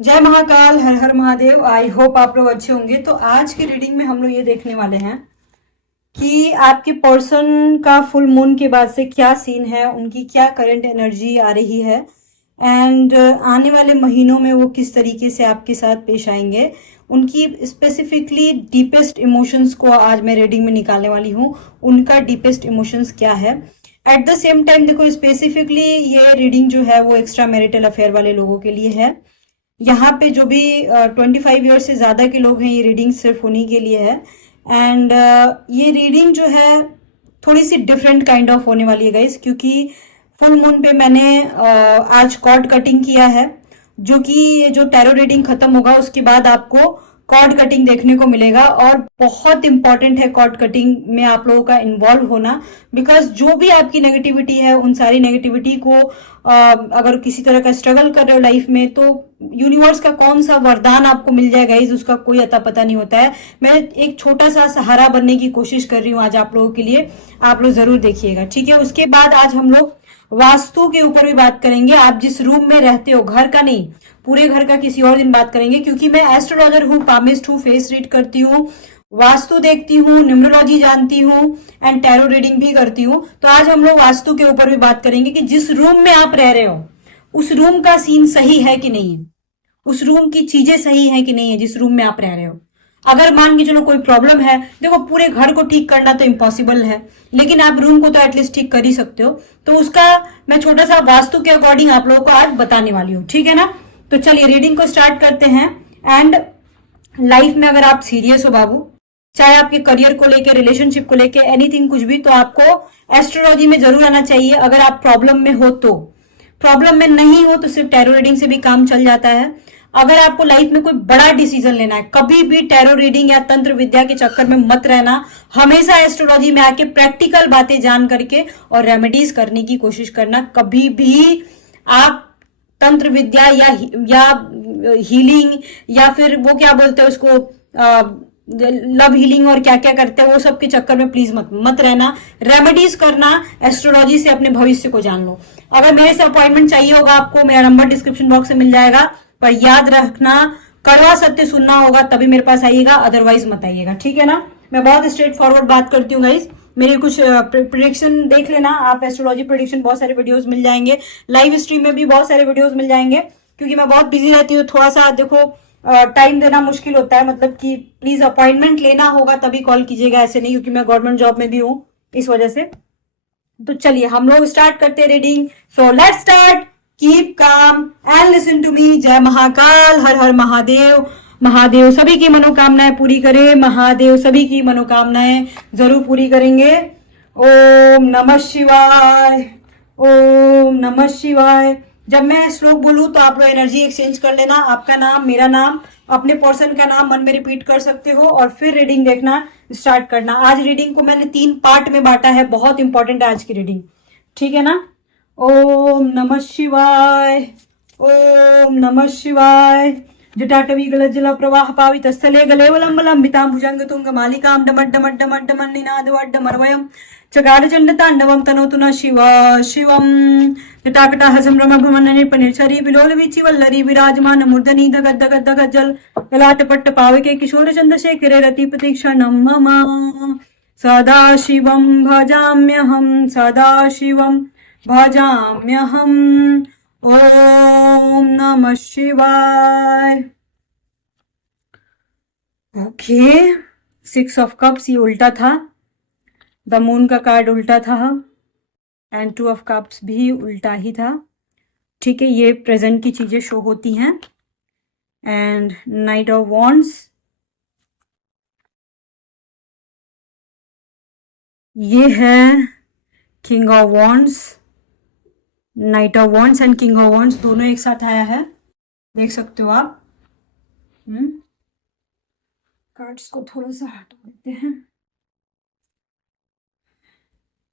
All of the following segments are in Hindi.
जय महाकाल, हर हर महादेव। आई होप आप लोग अच्छे होंगे। तो आज की रीडिंग में हम लोग ये देखने वाले हैं कि आपके पर्सन का फुल मून के बाद से क्या सीन है, उनकी क्या करंट एनर्जी आ रही है एंड आने वाले महीनों में वो किस तरीके से आपके साथ पेश आएंगे। उनकी स्पेसिफिकली डीपेस्ट इमोशंस को आज मैं रीडिंग में निकालने वाली हूँ। उनका डीपेस्ट इमोशंस क्या है। एट द सेम टाइम देखो, स्पेसिफिकली ये रीडिंग जो है वो एक्स्ट्रा मैरिटल अफेयर वाले लोगों के लिए है। यहाँ पे जो भी 25 ईयर से ज़्यादा के लोग हैं, ये रीडिंग सिर्फ उन्हीं के लिए है। एंड ये रीडिंग जो है थोड़ी सी डिफरेंट काइंड ऑफ होने वाली है गाइस, क्योंकि फुल मून पे मैंने आज कॉर्ड कटिंग किया है, जो कि ये जो टैरो रीडिंग खत्म होगा उसके बाद आपको कॉर्ड कटिंग देखने को मिलेगा। और बहुत इंपॉर्टेंट है कॉर्ड कटिंग में आप लोगों का इन्वॉल्व होना, बिकॉज जो भी आपकी नेगेटिविटी है उन सारी नेगेटिविटी को अगर किसी तरह का स्ट्रगल कर रहे हो लाइफ में, तो यूनिवर्स का कौन सा वरदान आपको मिल जाएगा इस उसका कोई अता पता नहीं होता है। मैं एक छोटा सा सहारा बनने की कोशिश कर रही हूँ आज आप लोगों के लिए। आप लोग जरूर देखिएगा, ठीक है। उसके बाद आज हम लोग वास्तु के ऊपर भी बात करेंगे। आप जिस रूम में रहते हो, घर का नहीं, पूरे घर का किसी और दिन बात करेंगे, क्योंकि मैं एस्ट्रोलॉजर हूँ, पामिस्ट हूँ, फेस रीड करती हूँ, वास्तु देखती हूँ, न्यूमरोलॉजी जानती हूँ एंड टैरो रीडिंग भी करती हूँ। तो आज हम लोग वास्तु के ऊपर भी बात करेंगे कि जिस रूम में आप रह रहे हो उस रूम का सीन सही है कि नहीं है, उस रूम की चीजें सही है कि नहीं है जिस रूम में आप रह रहे हो। अगर मान के चलो कोई प्रॉब्लम है, देखो पूरे घर को ठीक करना तो इम्पॉसिबल है, लेकिन आप रूम को तो एटलीस्ट ठीक कर ही सकते हो। तो उसका मैं छोटा सा वास्तु के अकॉर्डिंग आप लोगों को आज बताने वाली हूँ, ठीक है ना। तो चलिए रीडिंग को स्टार्ट करते हैं। एंड लाइफ में अगर आप सीरियस हो बाबू, चाहे आपके करियर को लेके, रिलेशनशिप को लेके, एनीथिंग कुछ भी, तो आपको एस्ट्रोलॉजी में जरूर आना चाहिए। अगर आप प्रॉब्लम में हो तो, प्रॉब्लम में नहीं हो तो सिर्फ टैरो रीडिंग से भी काम चल जाता है। अगर आपको लाइफ में कोई बड़ा डिसीजन लेना है, कभी भी टैरो रीडिंग या तंत्र विद्या के चक्कर में मत रहना। हमेशा एस्ट्रोलॉजी में आके प्रैक्टिकल बातें जान करके और रेमेडीज करने की कोशिश करना। कभी भी आप तंत्र विद्या या हीलिंग या फिर वो क्या बोलते हैं उसको, लव हीलिंग और क्या क्या करते हैं वो सब के चक्कर में प्लीज मत मत रहना। रेमेडीज करना, एस्ट्रोलॉजी से अपने भविष्य को जान लो। अगर मेरे से अपॉइंटमेंट चाहिए होगा आपको, मेरा नंबर डिस्क्रिप्शन बॉक्स में मिल जाएगा। पर याद रखना, कड़वा सत्य सुनना होगा तभी मेरे पास आइएगा, अदरवाइज मत आइएगा, ठीक है ना। मैं बहुत स्ट्रेट फॉरवर्ड बात करती हूँ गाइस। मेरे कुछ प्रिडिक्शन देख लेना आप, एस्ट्रोलॉजी प्रिडिक्शन बहुत सारे वीडियोस मिल जाएंगे, लाइव स्ट्रीम में भी बहुत सारे वीडियोस मिल जाएंगे। क्योंकि मैं बहुत बिजी रहती हूँ, थोड़ा सा देखो टाइम देना मुश्किल होता है, मतलब कि प्लीज अपॉइंटमेंट लेना होगा तभी कॉल कीजिएगा, ऐसे नहीं, क्योंकि मैं गवर्नमेंट जॉब में भी हूँ इस वजह से। तो चलिए हम लोग स्टार्ट करते हैं reading. So let's start. Keep calm and listen to me. जय महाकाल, हर हर महादेव। महादेव सभी की मनोकामनाएं पूरी करे, महादेव सभी की मनोकामनाएं जरूर पूरी करेंगे। ओम नमः शिवाय, ओम नमः शिवाय। जब मैं श्लोक बोलूं तो आप लोग एनर्जी एक्सचेंज कर लेना। आपका नाम, मेरा नाम, अपने पर्सन का नाम मन में रिपीट कर सकते हो और फिर रीडिंग देखना स्टार्ट करना। आज रीडिंग को मैंने 3 पार्ट में बांटा है, बहुत इंपॉर्टेंट है आज की रीडिंग, ठीक है ना। ओम नमः शिवाय, ओम नमः शिवाय। जटाटवी गलज्जला प्रवाह पावित स्थले गलेवलंबलंबितां भुजंग तुंग मालिकां डमड्डमड्डमड्डमन् निनादवड्डमर्वयम् चकारचण्डताण्डवं तनोतु न शिव शिवम्। जटाकटाह संभ्रमभ्रमणनिर्पनिर्छरी विलोलवीचि वल्लरी विराजमान मूर्धनि धगद्धगद्धगज्जल ललाटपट्ट पावके किशोर चन्द्रशेखरे रतिप्रतीक्षणं मम। सदाशिवं भजाम्यहं, सदाशिवं भजाम्यहम्। ओम नमः शिवाय। ओके, 6 ऑफ कप्स ये उल्टा था, द मून का कार्ड उल्टा था एंड 2 ऑफ कप्स भी उल्टा ही था, ठीक है। ये प्रेजेंट की चीजें शो होती हैं। एंड नाइट ऑफ वॉन्ड्स, ये है king of wands. Night of wands and king of wands दोनों एक साथ आया है, देख सकते हो आप। कार्ड्स को थोड़ा सा हटा देते हैं।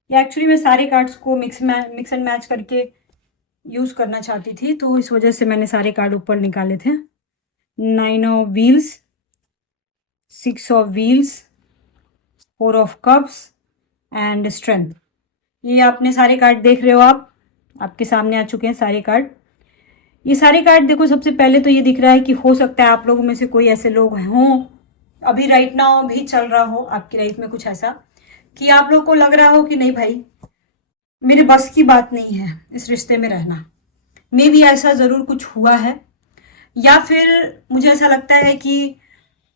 ये एक्चुअली मैं सारे कार्ड्स को मिक्स एंड मैच करके यूज करना चाहती थी, तो इस वजह से मैंने सारे कार्ड ऊपर निकाले थे। 9 of wheels, 6 of wheels, 4 of cups and strength. ये आपने सारे कार्ड देख रहे हो, आप आपके सामने आ चुके हैं सारे कार्ड। ये सारे कार्ड देखो, सबसे पहले तो ये दिख रहा है कि हो सकता है आप लोगों में से कोई ऐसे लोग हों, अभी राइट नाउ भी चल रहा हो आपकी लाइफ में कुछ ऐसा कि आप लोग को लग रहा हो कि नहीं भाई, मेरे बस की बात नहीं है इस रिश्ते में रहना। मे भी ऐसा जरूर कुछ हुआ है, या फिर मुझे ऐसा लगता है कि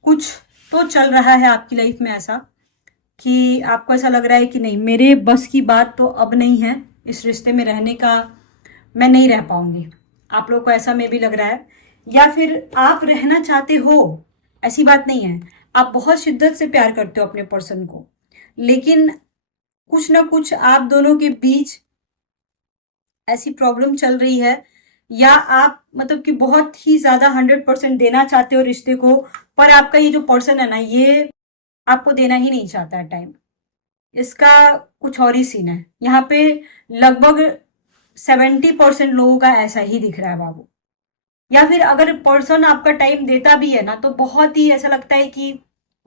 कुछ तो चल रहा है आपकी लाइफ में ऐसा कि आपको ऐसा लग रहा है कि नहीं, मेरे बस की बात तो अब नहीं है, इस रिश्ते में रहने का मैं नहीं रह पाऊंगी। आप लोग को ऐसा में भी लग रहा है, या फिर आप रहना चाहते हो, ऐसी बात नहीं है, आप बहुत शिद्दत से प्यार करते हो अपने पर्सन को, लेकिन कुछ ना कुछ आप दोनों के बीच ऐसी प्रॉब्लम चल रही है, या आप मतलब कि बहुत ही ज्यादा 100% देना चाहते हो रिश्ते को, पर आपका ये जो पर्सन है ना, ये आपको देना ही नहीं चाहता है टाइम। इसका कुछ और ही सीन है यहाँ पे। लगभग 70% लोगों का ऐसा ही दिख रहा है बाबू। या फिर अगर पर्सन आपका टाइम देता भी है ना, तो बहुत ही ऐसा लगता है कि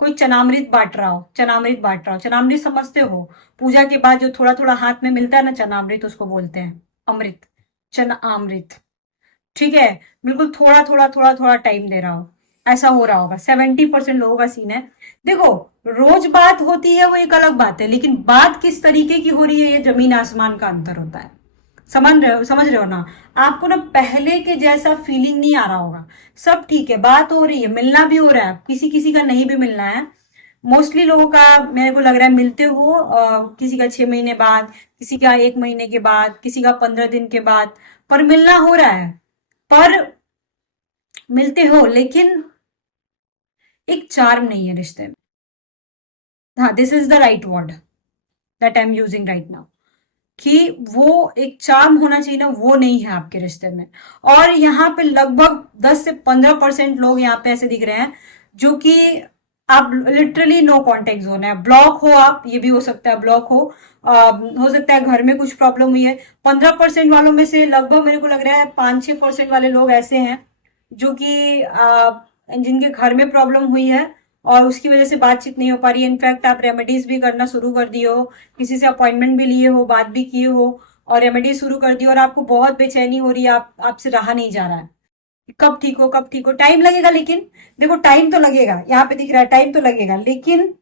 कोई चनामृत बांट रहा हो, चनामृत बांट रहा हो। चनामृत समझते हो? पूजा के बाद जो थोड़ा थोड़ा हाथ में मिलता है ना, चनामृत उसको बोलते हैं, अमृत, चना अमृत, ठीक है। बिल्कुल थोड़ा थोड़ा थोड़ा थोड़ा टाइम दे रहा हो, ऐसा हो रहा होगा। 70% लोगों का सीन है। देखो, रोज बात होती है वो एक अलग बात है, लेकिन बात किस तरीके की हो रही है, ये जमीन आसमान का अंतर होता है। समझ रहे हो ना? आपको ना पहले के जैसा फीलिंग नहीं आ रहा होगा। सब ठीक है, बात हो रही है, मिलना भी हो रहा है, किसी किसी का नहीं भी मिलना है। मोस्टली लोगों का मेरे को लग रहा है मिलते हो, किसी का 6 महीने बाद, किसी का 1 महीने के बाद, किसी का 15 दिन के बाद, पर मिलना हो रहा है। पर मिलते हो, लेकिन एक चार्म नहीं है रिश्ते में। हाँ, this is the right word that I am using right now, कि वो एक चार्म होना चाहिए ना, वो नहीं है आपके रिश्ते में। और यहाँ पे लगभग 10 से 15% लोग यहाँ पे ऐसे दिख रहे हैं जो कि आप लिटरली नो कांटेक्ट जोन है। ब्लॉक हो आप, ये भी हो सकता है ब्लॉक हो सकता है घर में कुछ प्रॉब्लम हुई है। 15% वालों में से लगभग मेरे को लग रहा है 5-6% वाले लोग ऐसे हैं जो कि जिनके घर में प्रॉब्लम हुई है और उसकी वजह से बातचीत नहीं हो पा रही है। इनफैक्ट आप रेमेडीज भी करना शुरू कर दिए हो, किसी से अपॉइंटमेंट भी लिए हो, बात भी किए हो और रेमेडीज शुरू कर दी, और आपको बहुत बेचैनी हो रही है, आपसे रहा नहीं जा रहा है। कब ठीक हो, कब ठीक हो? टाइम लगेगा, लेकिन देखो टाइम तो लगेगा, यहाँ पे दिख रहा है टाइम तो लगेगा, लेकिन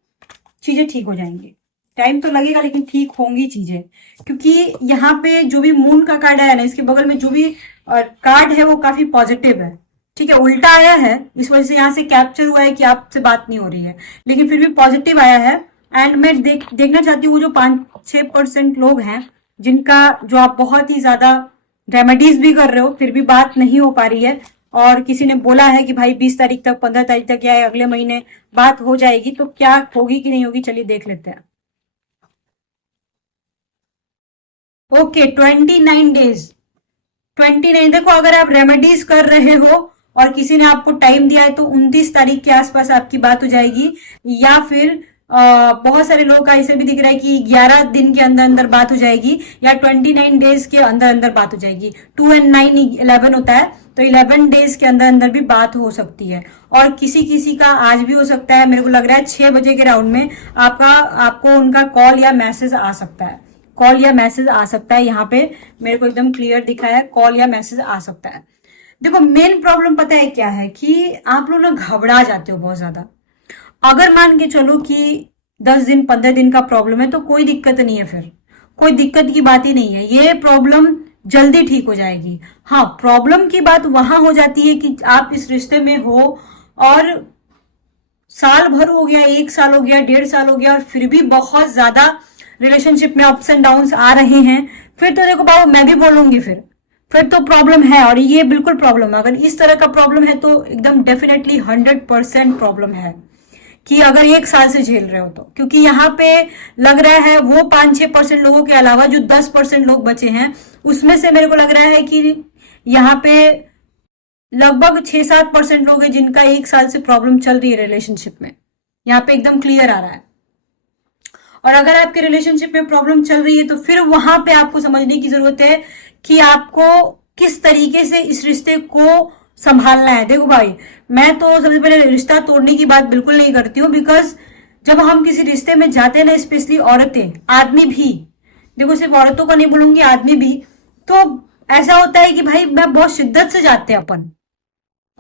चीजें ठीक हो जाएंगी। टाइम तो लगेगा लेकिन ठीक होंगी चीजें, क्योंकि यहाँ पे जो भी मून का कार्ड आया ना, इसके बगल में जो भी कार्ड है वो काफी पॉजिटिव है, ठीक है। उल्टा आया है, इस वजह से यहाँ से कैप्चर हुआ है कि आपसे बात नहीं हो रही है, लेकिन फिर भी पॉजिटिव आया है। एंड मैं देखना चाहती हूँ वो जो 5-6% लोग हैं जिनका, जो आप बहुत ही ज्यादा रेमेडीज भी कर रहे हो फिर भी बात नहीं हो पा रही है, और किसी ने बोला है कि भाई 20 तारीख तक, 15 तारीख तक या अगले महीने बात हो जाएगी, तो क्या होगी कि नहीं होगी, चलिए देख लेते हैं। Okay, 29 days, 29। देखो, अगर आप रेमेडीज कर रहे हो और किसी ने आपको टाइम दिया है तो 29 तारीख के आसपास आपकी बात हो जाएगी, या फिर बहुत सारे लोगों का ऐसे भी दिख रहा है कि 11 दिन के अंदर अंदर बात हो जाएगी, या 29 डेज के अंदर अंदर बात हो जाएगी। 2 और 9 11 होता है, तो 11 डेज के अंदर अंदर भी बात हो सकती है। और किसी किसी का आज भी हो सकता है, मेरे को लग रहा है 6 बजे के राउंड में आपको उनका कॉल या मैसेज आ सकता है। कॉल या मैसेज आ सकता है, यहाँ पे मेरे को एकदम क्लियर दिखा है, कॉल या मैसेज आ सकता है। देखो, मेन प्रॉब्लम पता है क्या है, कि आप लोग ना घबरा जाते हो बहुत ज्यादा। अगर मान के चलो कि 10 दिन 15 दिन का प्रॉब्लम है तो कोई दिक्कत नहीं है, फिर कोई दिक्कत की बात ही नहीं है, ये प्रॉब्लम जल्दी ठीक हो जाएगी। हाँ, प्रॉब्लम की बात वहां हो जाती है कि आप इस रिश्ते में हो और साल भर हो गया, 1 साल हो गया, 1.5 साल हो गया, और फिर भी बहुत ज्यादा रिलेशनशिप में अप्स एंड डाउन्स आ रहे हैं। फिर तो देखो बाबू, मैं भी बोलूंगी फिर तो प्रॉब्लम है, और ये बिल्कुल प्रॉब्लम है। अगर इस तरह का प्रॉब्लम है तो एकदम डेफिनेटली 100% प्रॉब्लम है, कि अगर 1 साल से झेल रहे हो तो। क्योंकि यहाँ पे लग रहा है वो 5-6% लोगों के अलावा जो 10% लोग बचे हैं, उसमें से मेरे को लग रहा है कि यहाँ पे लगभग 6-7% लोग हैं जिनका 1 साल से प्रॉब्लम चल रही है रिलेशनशिप में। यहाँ पे एकदम क्लियर आ रहा है। और अगर आपके रिलेशनशिप में प्रॉब्लम चल रही है तो फिर वहां पे आपको समझने की जरूरत है कि आपको किस तरीके से इस रिश्ते को संभालना है। देखो भाई, मैं तो सबसे पहले रिश्ता तोड़ने की बात बिल्कुल नहीं करती हूँ, बिकॉज जब हम किसी रिश्ते में जाते हैं ना, स्पेशली औरतें, आदमी भी, देखो सिर्फ औरतों का नहीं बोलूंगी, आदमी भी, तो ऐसा होता है कि भाई मैं बहुत शिद्दत से चाहते हैं अपन,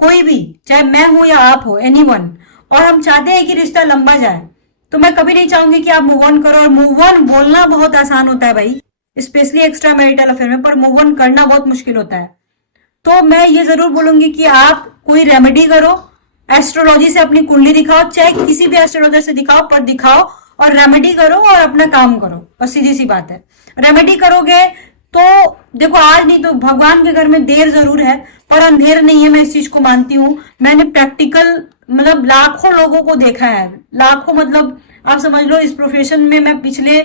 कोई भी, चाहे मैं हूं या आप हो, एनीवन, और हम चाहते हैं कि रिश्ता लंबा जाए। तो मैं कभी नहीं चाहूंगी कि आप मूव ऑन करो। और मूव ऑन बोलना बहुत आसान होता है भाई, स्पेशली एक्स्ट्रा मैरिटल अफेयर में, पर मूव ऑन करना बहुत मुश्किल होता है। तो मैं ये जरूर बोलूंगी कि आप कोई रेमेडी करो, एस्ट्रोलॉजी से अपनी कुंडली दिखाओ, चाहे किसी भी एस्ट्रोलॉजर से दिखाओ, पर दिखाओ और रेमेडी करो और अपना काम करो। बस सीधी सी बात है, रेमेडी करोगे तो देखो, आज नहीं तो भगवान के घर में देर जरूर है पर अंधेर नहीं है, मैं इस चीज को मानती हूँ। मैंने प्रैक्टिकल मतलब लाखों लोगों को देखा है, लाखों, मतलब आप समझ लो इस प्रोफेशन में मैं पिछले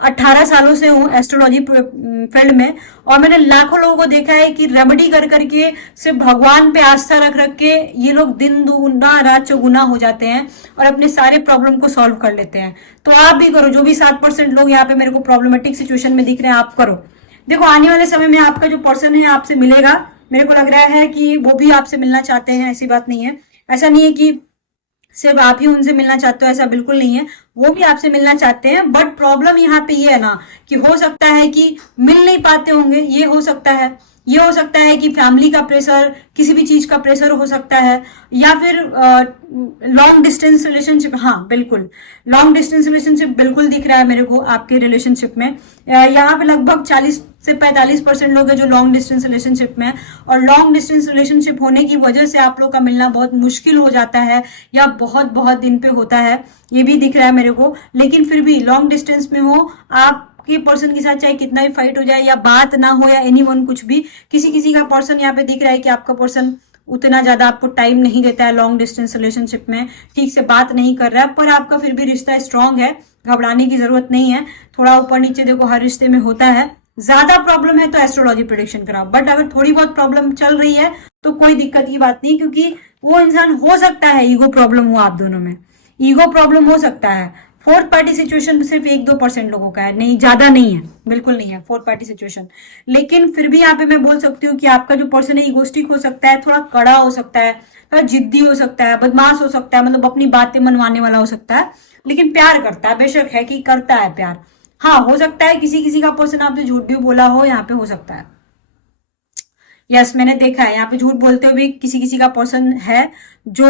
18 सालों से हूँ एस्ट्रोलॉजी फील्ड में, और मैंने लाखों लोगों को देखा है कि रेमेडी कर करके, सिर्फ भगवान पे आस्था रख रख के ये लोग दिन दुगुना रात चौगुना हो जाते हैं और अपने सारे प्रॉब्लम को सॉल्व कर लेते हैं। तो आप भी करो, जो भी 7% लोग यहाँ पे मेरे को प्रॉब्लमेटिक सिचुएशन में दिख रहे हैं, आप करो। देखो आने वाले समय में आपका जो पर्सन है आपसे मिलेगा, मेरे को लग रहा है कि वो भी आपसे मिलना चाहते हैं, ऐसी बात नहीं है। ऐसा नहीं है कि सिर्फ आप ही उनसे मिलना चाहते हो, ऐसा बिल्कुल नहीं है, वो भी आपसे मिलना चाहते हैं। बट प्रॉब्लम यहाँ पे ये है ना कि हो सकता है कि मिल नहीं पाते होंगे, ये हो सकता है। ये हो सकता है कि फैमिली का प्रेशर, किसी भी चीज का प्रेशर हो सकता है, या फिर लॉन्ग डिस्टेंस रिलेशनशिप। हाँ बिल्कुल, लॉन्ग डिस्टेंस रिलेशनशिप बिल्कुल दिख रहा है मेरे को आपके रिलेशनशिप में। यहाँ पे लगभग 40 से 45% लोग हैं जो लॉन्ग डिस्टेंस रिलेशनशिप में, और लॉन्ग डिस्टेंस रिलेशनशिप होने की वजह से आप लोग का मिलना बहुत मुश्किल हो जाता है, या बहुत बहुत दिन पे होता है, ये भी दिख रहा है मेरे को। लेकिन फिर भी लॉन्ग डिस्टेंस में हो आप के पर्सन के साथ, चाहे कितना भी फाइट हो जाए या बात ना हो या एनीवन कुछ भी, किसी किसी का पर्सन यहाँ पे दिख रहा है कि आपका पर्सन उतना ज्यादा आपको टाइम नहीं देता है लॉन्ग डिस्टेंस रिलेशनशिप में, ठीक से बात नहीं कर रहा है, पर आपका फिर भी रिश्ता स्ट्रांग है, घबराने की जरूरत नहीं है। थोड़ा ऊपर नीचे देखो हर रिश्ते में होता है, ज्यादा प्रॉब्लम है तो एस्ट्रोलॉजी प्रेडिक्शन कराओ। बट अगर थोड़ी बहुत प्रॉब्लम चल रही है तो कोई दिक्कत की बात नहीं, क्योंकि वो इंसान, हो सकता है ईगो प्रॉब्लम हो आप दोनों में, ईगो प्रॉब्लम हो सकता है। फोर्थ पार्टी सिचुएशन सिर्फ 1-2% लोगों का है, नहीं ज्यादा नहीं है, बिल्कुल नहीं है फोर्थ पार्टी सिचुएशन। लेकिन फिर भी यहाँ पे मैं बोल सकती हूँ कि आपका जो पर्सन है ईगोस्टिक हो सकता है, थोड़ा कड़ा हो सकता है, थोड़ा जिद्दी हो सकता है, बदमाश हो सकता है, मतलब अपनी बातें मनवाने वाला हो सकता है, लेकिन प्यार करता है, बेशक है कि करता है प्यार। हाँ हो सकता है किसी किसी का पर्सन आपने झूठ भी बोला हो, यहाँ पे हो सकता है। यस मैंने देखा है यहाँ पे झूठ बोलते हुए किसी किसी का पर्सन है जो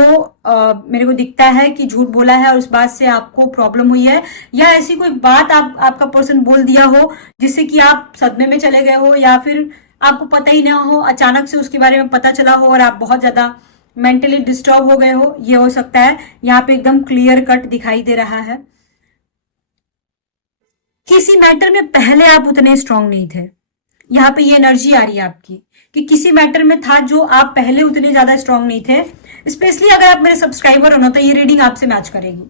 मेरे को दिखता है कि झूठ बोला है और उस बात से आपको प्रॉब्लम हुई है, या ऐसी कोई बात आपका पर्सन बोल दिया हो जिससे कि आप सदमे में चले गए हो, या फिर आपको पता ही ना हो, अचानक से उसके बारे में पता चला हो और आप बहुत ज्यादा मेंटली डिस्टर्ब हो गए हो, ये हो सकता है। यहाँ पे एकदम क्लियर कट दिखाई दे रहा है। किसी मैटर में पहले आप उतने स्ट्रांग नहीं थे, यहाँ पे ये एनर्जी आ रही है आपकी कि किसी मैटर में था जो आप पहले उतने ज्यादा स्ट्रांग नहीं थे। स्पेशली अगर आप मेरे सब्सक्राइबर हो ना, तो ये रीडिंग आपसे मैच करेगी,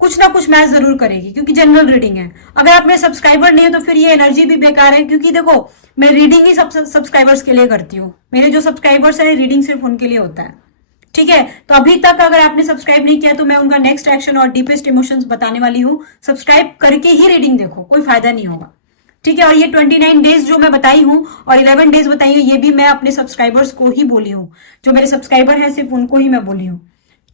कुछ ना कुछ मैच जरूर करेगी, क्योंकि जनरल रीडिंग है। अगर आप मेरे सब्सक्राइबर नहीं है तो फिर ये एनर्जी भी बेकार है, क्योंकि देखो मैं रीडिंग ही सब्सक्राइबर्स के लिए करती हूँ, मेरे जो सब्सक्राइबर्स है रीडिंग सिर्फ उनके लिए होता है, ठीक है। तो अभी तक अगर आपने सब्सक्राइब नहीं किया तो मैं उनका नेक्स्ट एक्शन और डीपेस्ट इमोशंस बताने वाली हूँ, सब्सक्राइब करके ही रीडिंग देखो, कोई फायदा नहीं होगा, ठीक है। और ये 29 डेज जो मैं बताई हूँ और 11 डेज बताई हूँ, ये भी मैं अपने सब्सक्राइबर्स को ही बोली हूँ, जो मेरे सब्सक्राइबर हैं सिर्फ उनको ही मैं बोली हूँ,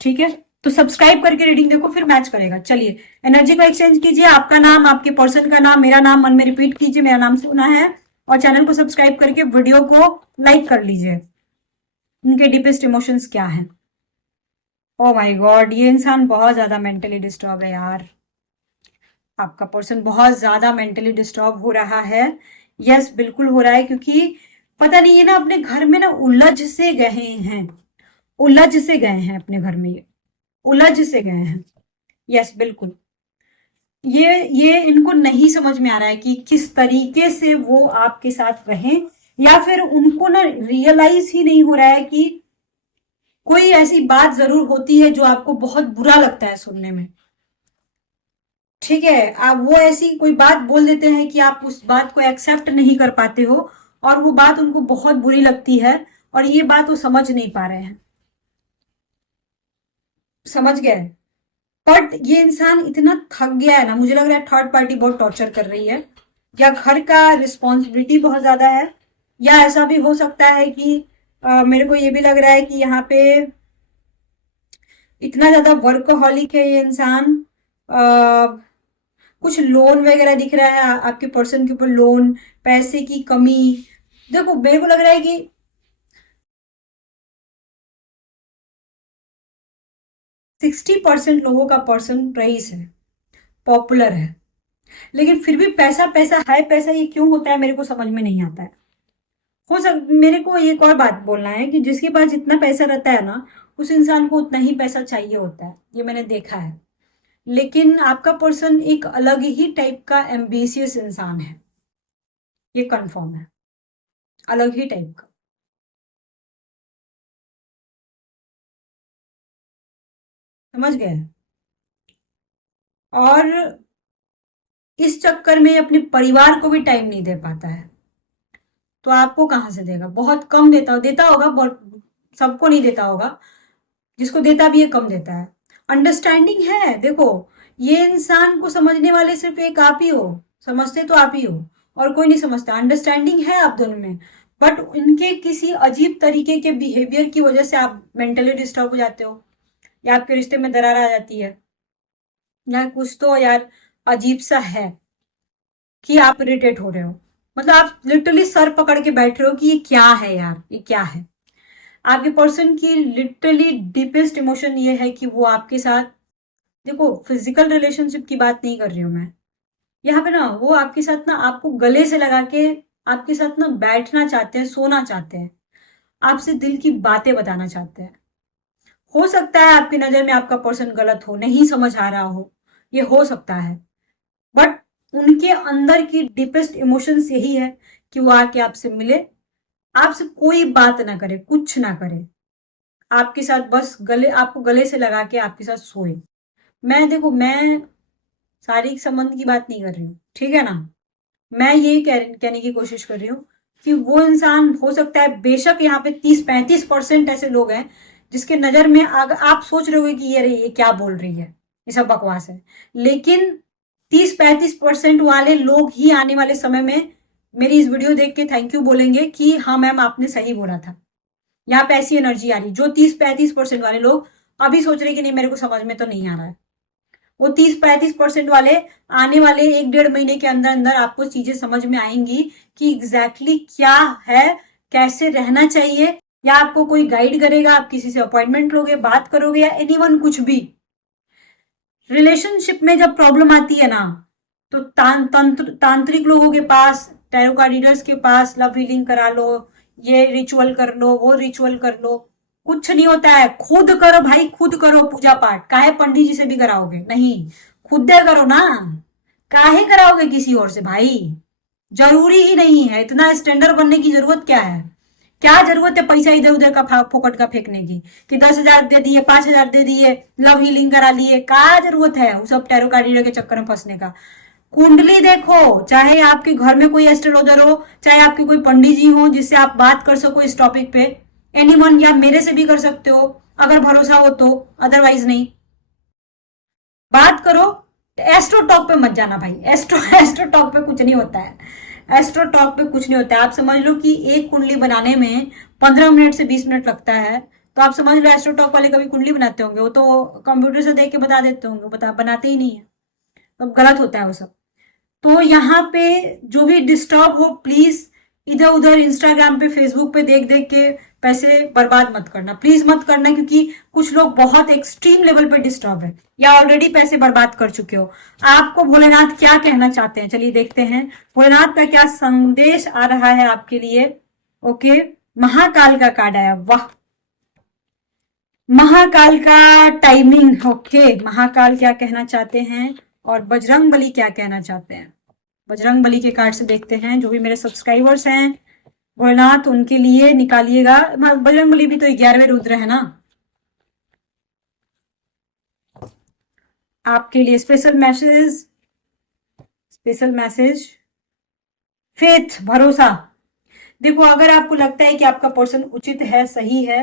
ठीक है। तो सब्सक्राइब करके रीडिंग देखो, फिर मैच करेगा। चलिए एनर्जी को एक्सचेंज कीजिए, आपका नाम, आपके पर्सन का नाम, मेरा नाम मन में रिपीट कीजिए, मेरा नाम सुना है, और चैनल को सब्सक्राइब करके वीडियो को लाइक कर लीजिए। उनके डीपेस्ट इमोशंस क्या है? ओ माय गॉड, ये इंसान बहुत ज्यादा मेंटली डिस्टर्ब है यार, आपका पर्सन बहुत ज्यादा मेंटली डिस्टर्ब हो रहा है। यस बिल्कुल हो रहा है, क्योंकि पता नहीं है ना, अपने घर में ना उलझ से गए हैं, उलझ से गए हैं अपने घर में, ये उलझ से गए हैं। यस बिल्कुल, ये इनको नहीं समझ में आ रहा है कि किस तरीके से वो आपके साथ रहें, या फिर उनको ना रियलाइज ही नहीं हो रहा है कि कोई ऐसी बात जरूर होती है जो आपको बहुत बुरा लगता है सुनने में, ठीक है। आप वो ऐसी कोई बात बोल देते हैं कि आप उस बात को एक्सेप्ट नहीं कर पाते हो, और वो बात उनको बहुत बुरी लगती है, और ये बात वो समझ नहीं पा रहे हैं, समझ गए। बट ये इंसान इतना थक गया है ना, मुझे लग रहा है थर्ड पार्टी बहुत टॉर्चर कर रही है, या घर का रिस्पॉन्सिबिलिटी बहुत ज्यादा है, या ऐसा भी हो सकता है कि मेरे को ये भी लग रहा है कि यहाँ पे इतना ज्यादा वर्कहॉलिक है ये इंसान। कुछ लोन वगैरह दिख रहा है आपके पर्सन के ऊपर, लोन, पैसे की कमी, देखो मेरे को लग रहा है कि 60% लोगों का पर्सन रईस है, पॉपुलर है, लेकिन फिर भी पैसा पैसा हाई पैसा ये क्यों होता है मेरे को समझ में नहीं आता है। मेरे को एक और बात बोलना है कि जिसके पास जितना पैसा रहता है ना, उस इंसान को उतना ही पैसा चाहिए होता है, ये मैंने देखा है। लेकिन आपका पर्सन एक अलग ही टाइप का एम्बिशियस इंसान है, ये कंफर्म है, अलग ही टाइप का। समझ गए? और इस चक्कर में अपने परिवार को भी टाइम नहीं दे पाता है, तो आपको कहाँ से देगा? बहुत कम देता होगा, बहुत सबको नहीं देता होगा, जिसको देता भी है कम देता है। अंडरस्टैंडिंग है, देखो ये इंसान को समझने वाले सिर्फ एक आप ही हो, समझते तो आप ही हो और कोई नहीं समझता। अंडरस्टैंडिंग है आप दोनों में, बट उनके किसी अजीब तरीके के बिहेवियर की वजह से आप मेंटली डिस्टर्ब हो जाते हो, या आपके रिश्ते में दरार आ जाती है, या कुछ तो यार अजीब सा है कि आप इरिटेट हो रहे हो। मतलब आप लिटरली सर पकड़ के बैठ रहे हो कि ये क्या है यार, ये क्या है। आपके पर्सन की लिटरली डीपेस्ट इमोशन ये है कि वो आपके साथ, देखो फिजिकल रिलेशनशिप की बात नहीं कर रही हूं मैं यहाँ पे ना, वो आपके साथ ना आपको गले से लगा के आपके साथ ना बैठना चाहते हैं, सोना चाहते हैं, आपसे दिल की बातें बताना चाहते हैं। हो सकता है आपकी नजर में आपका पर्सन गलत हो, नहीं समझ आ रहा हो, ये हो सकता है, बट उनके अंदर की डीपेस्ट इमोशंस यही है कि वो आके आपसे मिले, आपसे कोई बात ना करे, कुछ ना करे, आपके साथ बस गले, आपको गले से लगा के आपके साथ सोए। मैं देखो, मैं शारीरिक संबंध की बात नहीं कर रही हूँ, ठीक है ना। मैं ये कहने की कोशिश कर रही हूँ कि वो इंसान, हो सकता है बेशक यहाँ पे 30-35% ऐसे लोग हैं जिसके नजर में अगर आप सोच रहे हो कि ये क्या बोल रही है, ये सब बकवास है, लेकिन 30-35% वाले लोग ही आने वाले समय में मेरी इस वीडियो देख के थैंक यू बोलेंगे कि हाँ मैम आपने सही बोला था। यहाँ पे ऐसी एनर्जी आ रही, जो 30-35% वाले लोग अभी सोच रहे कि नहीं मेरे को समझ में तो नहीं आ रहा है, वो 30-35% वाले आने वाले 1-1.5 महीने के अंदर अंदर आपको चीजें समझ में आएंगी कि एग्जैक्टली क्या है, कैसे रहना चाहिए, या आपको कोई गाइड करेगा, आप किसी से अपॉइंटमेंट लोगे, बात करोगे, या एनीवन कुछ भी। रिलेशनशिप में जब प्रॉब्लम आती है ना, तो तांत्रिक लोगों के पास, टैरो कार्ड रीडर्स के पास लव हीलिंग करा लो, ये रिचुअल कर लो, वो रिचुअल कर लो, कुछ नहीं होता है। खुद करो भाई, खुद करो पूजा पाठ, काहे पंडित जी से भी कराओगे? नहीं, खुद करो ना, काहे कराओगे किसी और से भाई? जरूरी ही नहीं है, इतना स्टैंडर्ड बनने की जरूरत क्या है? क्या जरूरत है पैसा इधर उधर का फोकट का फेंकने की, कि 10,000 दे दिए, 5,000 दे दिए, लव हीलिंग करा लिए, क्या जरूरत है उस सब टैरो कार्ड रीडर के चक्कर में फंसने का? कुंडली देखो, चाहे आपके घर में कोई एस्ट्रोलॉजर हो, चाहे आपके कोई पंडित जी हो जिससे आप बात कर सको इस टॉपिक पे, एनीवन, या मेरे से भी कर सकते हो अगर भरोसा हो तो, अदरवाइज नहीं। बात करो, एस्ट्रो टॉक पे मत जाना भाई, एस्ट्रो टॉक पे कुछ नहीं होता है, एस्ट्रो टॉक पे कुछ नहीं होता है। आप समझ लो कि एक कुंडली बनाने में 15 मिनट से 20 मिनट लगता है, तो आप समझ लो एस्ट्रो टॉक वाले कभी कुंडली बनाते होंगे, वो तो कंप्यूटर से देख के बता देते होंगे, बनाते ही नहीं है, तो गलत होता है वो सब। तो यहाँ पे जो भी डिस्टर्ब हो, प्लीज इधर उधर इंस्टाग्राम पे, फेसबुक पे देख देख के पैसे बर्बाद मत करना, प्लीज मत करना, क्योंकि कुछ लोग बहुत एक्सट्रीम लेवल पे डिस्टर्ब है या ऑलरेडी पैसे बर्बाद कर चुके हो। आपको भोलेनाथ क्या कहना चाहते हैं, चलिए देखते हैं भोलेनाथ का क्या संदेश आ रहा है आपके लिए। ओके, महाकाल का कार्ड आया, वाह, महाकाल का टाइमिंग। ओके, महाकाल क्या कहना चाहते हैं और बजरंग बली क्या कहना चाहते हैं। बजरंग बली के कार्ड से देखते हैं, जो भी मेरे सब्सक्राइबर्स हैं भोलेनाथ उनके लिए निकालिएगा। बजरंग बली भी तो 11वें रुद्र है ना, आपके लिए special message, special message, faith, भरोसा। देखो अगर आपको लगता है कि आपका पर्सन उचित है, सही है,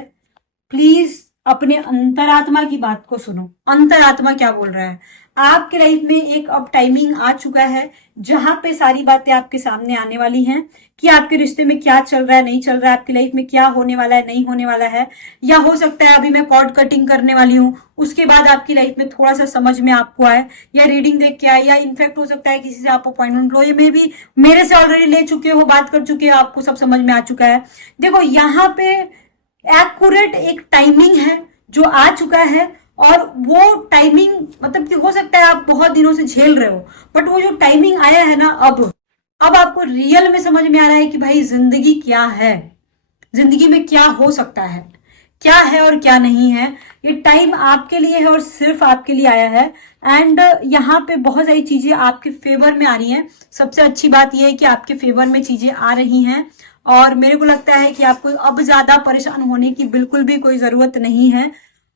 प्लीज अपने अंतरात्मा की बात को सुनो। अंतरात्मा क्या बोल रहा है? आपके लाइफ में एक अब टाइमिंग आ चुका है जहां पे सारी बातें आपके सामने आने वाली हैं कि आपके रिश्ते में क्या चल रहा है, नहीं चल रहा है, आपकी लाइफ में क्या होने वाला है, नहीं होने वाला है। या हो सकता है अभी मैं कॉर्ड कटिंग करने वाली हूँ, उसके बाद आपकी लाइफ में थोड़ा सा समझ में आपको आए, या रीडिंग देख के आए, या इनफैक्ट हो सकता है किसी से आप अपॉइंटमेंट लो, ये मे भी मेरे से ऑलरेडी ले चुके हो, बात कर चुके हो, आपको सब समझ में आ चुका है। देखो यहाँ पे एक्यूरेट एक टाइमिंग है जो आ चुका है, और वो टाइमिंग मतलब कि हो सकता है आप बहुत दिनों से झेल रहे हो, बट वो जो टाइमिंग आया है ना, अब आपको रियल में समझ में आ रहा है कि भाई जिंदगी क्या है, जिंदगी में क्या हो सकता है, क्या है और क्या नहीं है। ये टाइम आपके लिए है और सिर्फ आपके लिए आया है। एंड यहाँ पे बहुत सारी चीजें आपके फेवर में आ रही हैं। सबसे अच्छी बात यह है कि आपके फेवर में चीजें आ रही हैं, और मेरे को लगता है कि आपको अब ज्यादा परेशान होने की बिल्कुल भी कोई जरूरत नहीं है।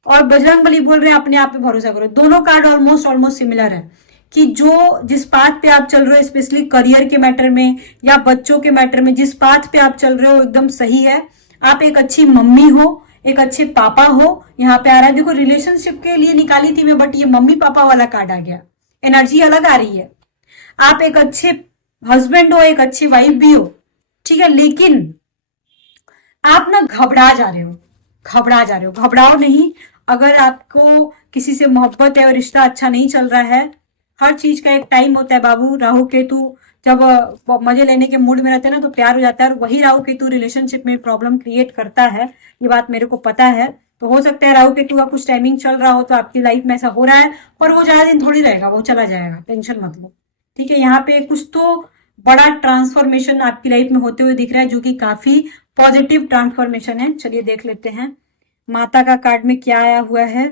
और बजरंगबली बोल रहे हैं अपने आप पे भरोसा करो। दोनों कार्ड ऑलमोस्ट सिमिलर है कि जो जिस पाथ पे आप चल रहे हो, स्पेशली करियर के मैटर में या बच्चों के मैटर में, जिस पाथ पे आप चल रहे हो एकदम सही है। आप एक अच्छी मम्मी हो, एक अच्छे पापा हो, यहाँ पे आ रहा है। देखो रिलेशनशिप के लिए निकाली थी मैं, बट ये मम्मी पापा वाला कार्ड आ गया, एनर्जी अलग आ रही है। आप एक अच्छे हस्बैंड हो, एक अच्छी वाइफ भी हो, ठीक है, लेकिन आप ना घबरा जा रहे हो। घबराओ नहीं। अगर आपको किसी से मोहब्बत है और रिश्ता अच्छा नहीं चल रहा है, हर चीज का एक टाइम होता है बाबू। राहु केतु जब मजे लेने के मूड में रहते हैं ना, तो प्यार हो जाता है, और वही राहु केतु रिलेशनशिप में प्रॉब्लम क्रिएट करता है। ये बात मेरे को पता है। तो हो सकता है राहु केतु का कुछ टाइमिंग चल रहा हो तो आपकी लाइफ में ऐसा हो रहा है, पर वो ज्यादा दिन थोड़ी रहेगा, वो चला जाएगा, टेंशन मत लो, ठीक है। यहाँ पे कुछ तो बड़ा ट्रांसफॉर्मेशन आपकी लाइफ में होते हुए दिख रहा है, जो कि काफी पॉजिटिव ट्रांसफॉर्मेशन है। चलिए देख लेते हैं माता का कार्ड में क्या आया हुआ है।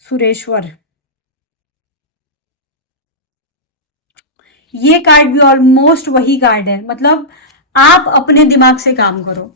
सुरेश्वर, ये कार्ड भी ऑलमोस्ट वही कार्ड है। मतलब आप अपने दिमाग से काम करो।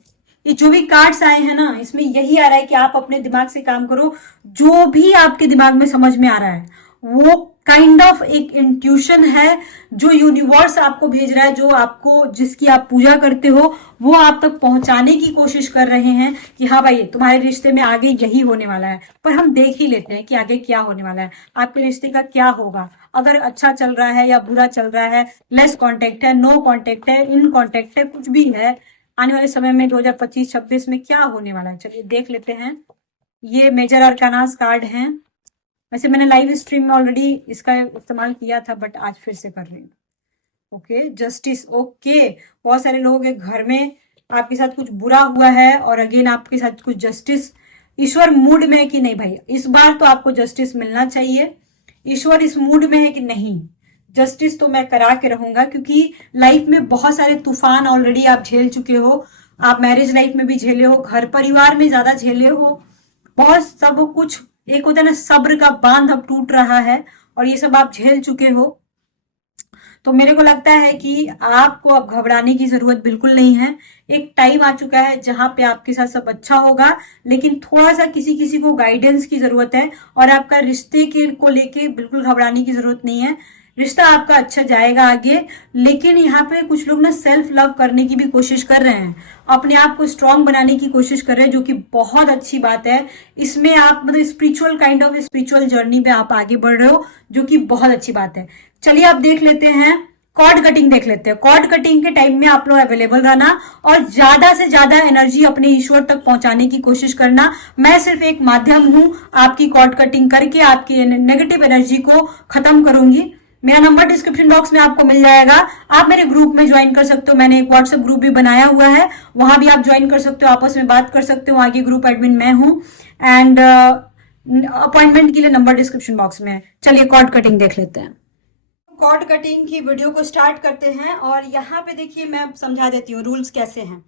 ये जो भी कार्ड्स आए हैं ना, इसमें यही आ रहा है कि आप अपने दिमाग से काम करो। जो भी आपके दिमाग में समझ में आ रहा है वो काइंड ऑफ एक इंट्यूशन है जो यूनिवर्स आपको भेज रहा है, जो आपको, जिसकी आप पूजा करते हो, वो आप तक पहुंचाने की कोशिश कर रहे हैं कि हाँ भाई तुम्हारे रिश्ते में आगे यही होने वाला है। पर हम देख ही लेते हैं कि आगे क्या होने वाला है, आपके रिश्ते का क्या होगा, अगर अच्छा चल रहा है या बुरा चल रहा है, लेस कांटेक्ट है, नो कांटेक्ट है, इन कांटेक्ट है, कुछ भी है। आने वाले समय में 2025-26 में क्या होने वाला है, चलिए देख लेते हैं। ये मेजर अरकानास कार्ड हैं। वैसे मैंने लाइव स्ट्रीम में ऑलरेडी इसका इस्तेमाल किया था, बट आज फिर से कर रही हूँ। Okay, justice. ओके, बहुत सारे लोग एक घर में आपके साथ कुछ बुरा हुआ है और अगेन आपके साथ कुछ जस्टिस। ईश्वर मूड में है कि नहीं भाई, इस बार तो आपको जस्टिस मिलना चाहिए। ईश्वर इस मूड में है कि नहीं, जस्टिस तो मैं करा के रहूंगा, क्योंकि लाइफ में बहुत सारे तूफान ऑलरेडी आप झेल चुके हो। आप मैरिज लाइफ में भी झेले हो, घर परिवार में ज्यादा झेले हो, बहुत सब कुछ। एक होता है ना, सब्र का बांध अब टूट रहा है, और ये सब आप झेल चुके हो। तो मेरे को लगता है कि आपको अब घबराने की जरूरत बिल्कुल नहीं है। एक टाइम आ चुका है जहां पे आपके साथ सब अच्छा होगा, लेकिन थोड़ा सा किसी किसी को गाइडेंस की जरूरत है, और आपका रिश्ते के को लेके बिल्कुल घबराने की जरूरत नहीं है। रिश्ता आपका अच्छा जाएगा आगे, लेकिन यहाँ पे कुछ लोग ना सेल्फ लव करने की भी कोशिश कर रहे हैं, अपने आप को स्ट्रांग बनाने की कोशिश कर रहे हैं, जो कि बहुत अच्छी बात है। इसमें आप मतलब spiritual kind of spiritual journey पे आप आगे बढ़ रहे हो, जो कि बहुत अच्छी बात है। चलिए आप देख लेते हैं, कॉर्ड कटिंग देख लेते हैं। कॉर्ड कटिंग के टाइम में आप लोग अवेलेबल रहना, और ज्यादा से ज्यादा एनर्जी अपने ईश्वर तक पहुंचाने की कोशिश करना। मैं सिर्फ एक माध्यम हूं, आपकी कॉर्ड कटिंग करके आपकी नेगेटिव एनर्जी को खत्म करूंगी। मेरा नंबर डिस्क्रिप्शन बॉक्स में आपको मिल जाएगा, आप मेरे ग्रुप में ज्वाइन कर सकते हो। मैंने एक व्हाट्सएप ग्रुप भी बनाया हुआ है, वहां भी आप ज्वाइन कर सकते हो, आपस में बात कर सकते हो। आगे ग्रुप एडमिन मैं हूं, एंड अपॉइंटमेंट के लिए नंबर डिस्क्रिप्शन बॉक्स में है। चलिए कॉर्ड कटिंग देख लेते हैं। कॉर्ड कटिंग की वीडियो को स्टार्ट करते हैं, और यहाँ पे देखिए मैं समझा देती हूँ रूल्स कैसे हैं।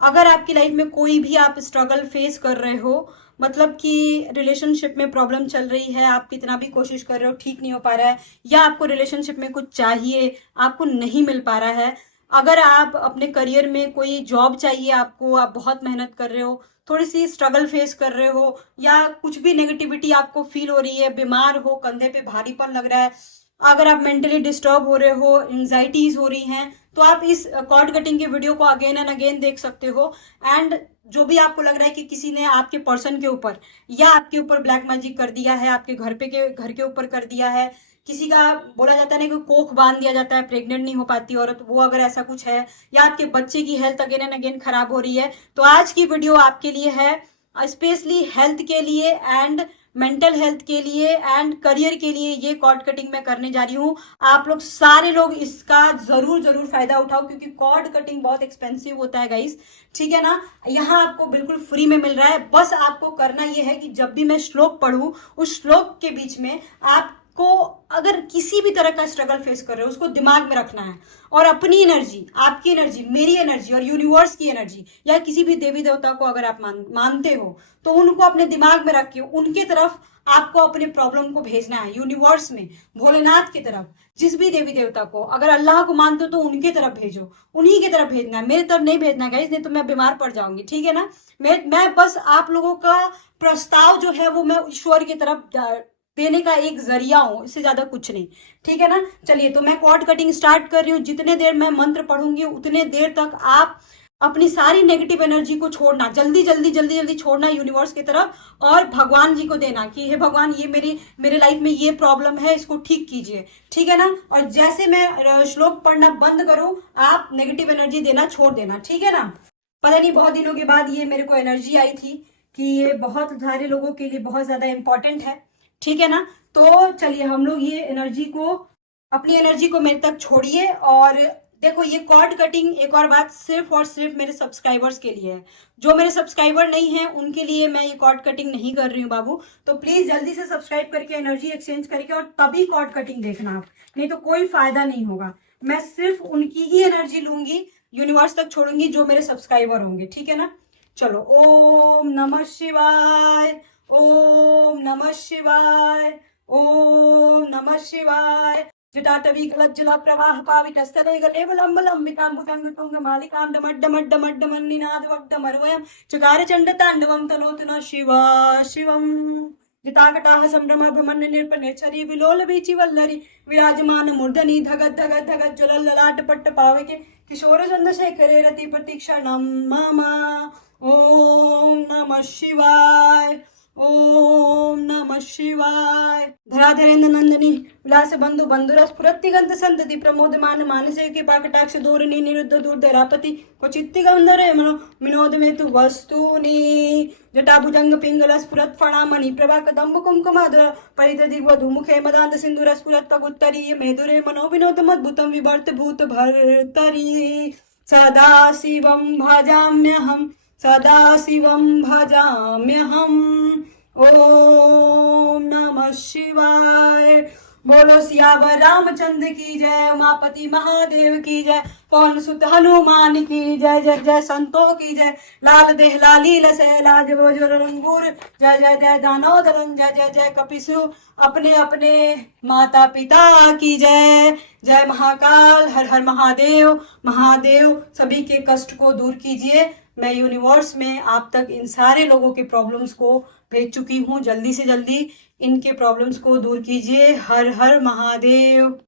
अगर आपकी लाइफ में कोई भी आप स्ट्रगल फेस कर रहे हो, मतलब कि रिलेशनशिप में प्रॉब्लम चल रही है, आप कितना भी कोशिश कर रहे हो ठीक नहीं हो पा रहा है, या आपको रिलेशनशिप में कुछ चाहिए आपको नहीं मिल पा रहा है, अगर आप अपने करियर में कोई जॉब चाहिए आपको, आप बहुत मेहनत कर रहे हो, थोड़ी सी स्ट्रगल फेस कर रहे हो, या कुछ भी नेगेटिविटी आपको फील हो रही है, बीमार हो, कंधे पे भारीपन लग रहा है, अगर आप मेंटली डिस्टर्ब हो रहे हो, एंजाइटीज हो रही हैं, तो आप इस कॉर्ड कटिंग की वीडियो को अगेन एंड अगेन देख सकते हो। एंड जो भी आपको लग रहा है कि किसी ने आपके पर्सन के ऊपर या आपके ऊपर ब्लैक मैजिक कर दिया है, आपके घर के ऊपर कर दिया है, किसी का बोला जाता है ना कि कोख बांध दिया जाता है, प्रेग्नेंट नहीं हो पाती औरत, वो अगर ऐसा कुछ है, या आपके बच्चे की हेल्थ अगेन एंड अगेन खराब हो रही है, तो आज की वीडियो आपके लिए है, स्पेशली हेल्थ के लिए एंड मेंटल हेल्थ के लिए एंड करियर के लिए ये कॉर्ड कटिंग मैं करने जा रही हूँ। आप लोग सारे लोग इसका जरूर जरूर फायदा उठाओ, क्योंकि कॉर्ड कटिंग बहुत एक्सपेंसिव होता है गाइस, ठीक है ना। यहाँ आपको बिल्कुल फ्री में मिल रहा है। बस आपको करना ये है कि जब भी मैं श्लोक पढ़ूं, उस श्लोक के बीच में आपको अगर किसी भी तरह का स्ट्रगल फेस कर रहे हो उसको दिमाग में रखना है, और अपनी एनर्जी, आपकी एनर्जी, मेरी एनर्जी और यूनिवर्स की एनर्जी, या किसी भी देवी देवता को अगर आप मानते हो तो उनको अपने दिमाग में रख के उनके तरफ आपको अपने प्रॉब्लम को भेजना है, यूनिवर्स में, भोलेनाथ की तरफ, जिस भी देवी देवता को, अगर अल्लाह को मानते हो तो उनके तरफ भेजो, उन्हीं की तरफ भेजना है, मेरे तरफ नहीं भेजना गाइस, नहीं तो मैं बीमार पड़ जाऊंगी, ठीक है ना। मैं बस आप लोगों का प्रस्ताव जो है वो मैं ईश्वर की तरफ देने का एक जरिया हूं, इससे ज्यादा कुछ नहीं, ठीक है ना। चलिए, तो मैं कॉर्ड कटिंग स्टार्ट कर रही हूँ। जितने देर मैं मंत्र पढ़ूंगी उतने देर तक आप अपनी सारी नेगेटिव एनर्जी को छोड़ना, जल्दी जल्दी जल्दी जल्दी छोड़ना यूनिवर्स की तरफ, और भगवान जी को देना कि हे भगवान, ये मेरे लाइफ में ये प्रॉब्लम है, इसको ठीक कीजिए, ठीक है ना। और जैसे मैं श्लोक पढ़ना बंद करूं, आप नेगेटिव एनर्जी देना छोड़ देना, ठीक है ना। पता नहीं बहुत दिनों के बाद ये मेरे को एनर्जी आई थी कि ये बहुत सारे लोगों के लिए बहुत ज्यादा इंपॉर्टेंट है, ठीक है ना। तो चलिए, हम लोग ये एनर्जी को, अपनी एनर्जी को मेरे तक छोड़िए। और देखो, ये कॉर्ड कटिंग, एक और बात, सिर्फ और सिर्फ मेरे सब्सक्राइबर्स के लिए है। जो मेरे सब्सक्राइबर नहीं है उनके लिए मैं ये कॉर्ड कटिंग नहीं कर रही हूँ बाबू। तो प्लीज जल्दी से सब्सक्राइब करके एनर्जी एक्सचेंज करके और तभी कॉर्ड कटिंग देखना आप, नहीं तो कोई फायदा नहीं होगा। मैं सिर्फ उनकी ही एनर्जी लूंगी, यूनिवर्स तक छोड़ूंगी जो मेरे सब्सक्राइबर होंगे, ठीक है ना। चलो, ओम नमः शिवाय, ओम नमः शिवाय, ओम नमः शिवाय। जटाटवी गलज्जला प्रवाह पावितस्तरे गले लंबिकां तुंग मालिकां डमड्डमड्डमड्डमन्निनाद वड्डमर्वयं चकार चंड तांडवं तनोतु न शिवा शिवम्। जिताकटाह संभ्रम भ्रमण निर्पनेच्छरी विलोल बीची वल्लरी विराजमान मूर्धनि धगत धगत धगत ज्वल ललाट पट्ट पावके किशोर चंद्रशेखरे रति प्रतीक्षा मम। ओम नमः शिवाय, ओम नमः शिवाय। धराधरेन्द्र नंदिनी विलास बंधु बंधुरस स्फुरत्तिगंत संतति प्रमोदमान मानसे के पाकटाक्ष धोरणी निरुद्ध दूरधरापति क्वचित्ति गंधरे मनो विनोद में तु वस्तुनि जटाभुजंग पिंगल स्फुरत् फणामणि प्रभा कदम्ब कुंकुमाधुर परित दिग्वधु मुखे मदांत सिंधुर स्फुरत् तगुत्तरी मेधुरे मनो विनोदम अद्भुतम विभर्त भूत भर्तरी। सदा शिवं भजाम्यहम्, सदा शिवं भजाम्यहम्। ओम नमः शिवाय। बोलो सियावर रामचंद्र की जय, उमापति महादेव की जय, पवन सुत हनुमान की जय, जय जय संतों की जय। लाल देह लाली लसै लाज बोजर रंगूर, जय जय जय दानोदरन, जय जय जय कपिसु अपने अपने माता पिता की जय। जय महाकाल, हर हर महादेव। महादेव सभी के कष्ट को दूर कीजिए। मैं यूनिवर्स में आप तक इन सारे लोगों के प्रॉब्लम्स को भेज चुकी हूँ, जल्दी से जल्दी इनके प्रॉब्लम्स को दूर कीजिए। हर हर महादेव।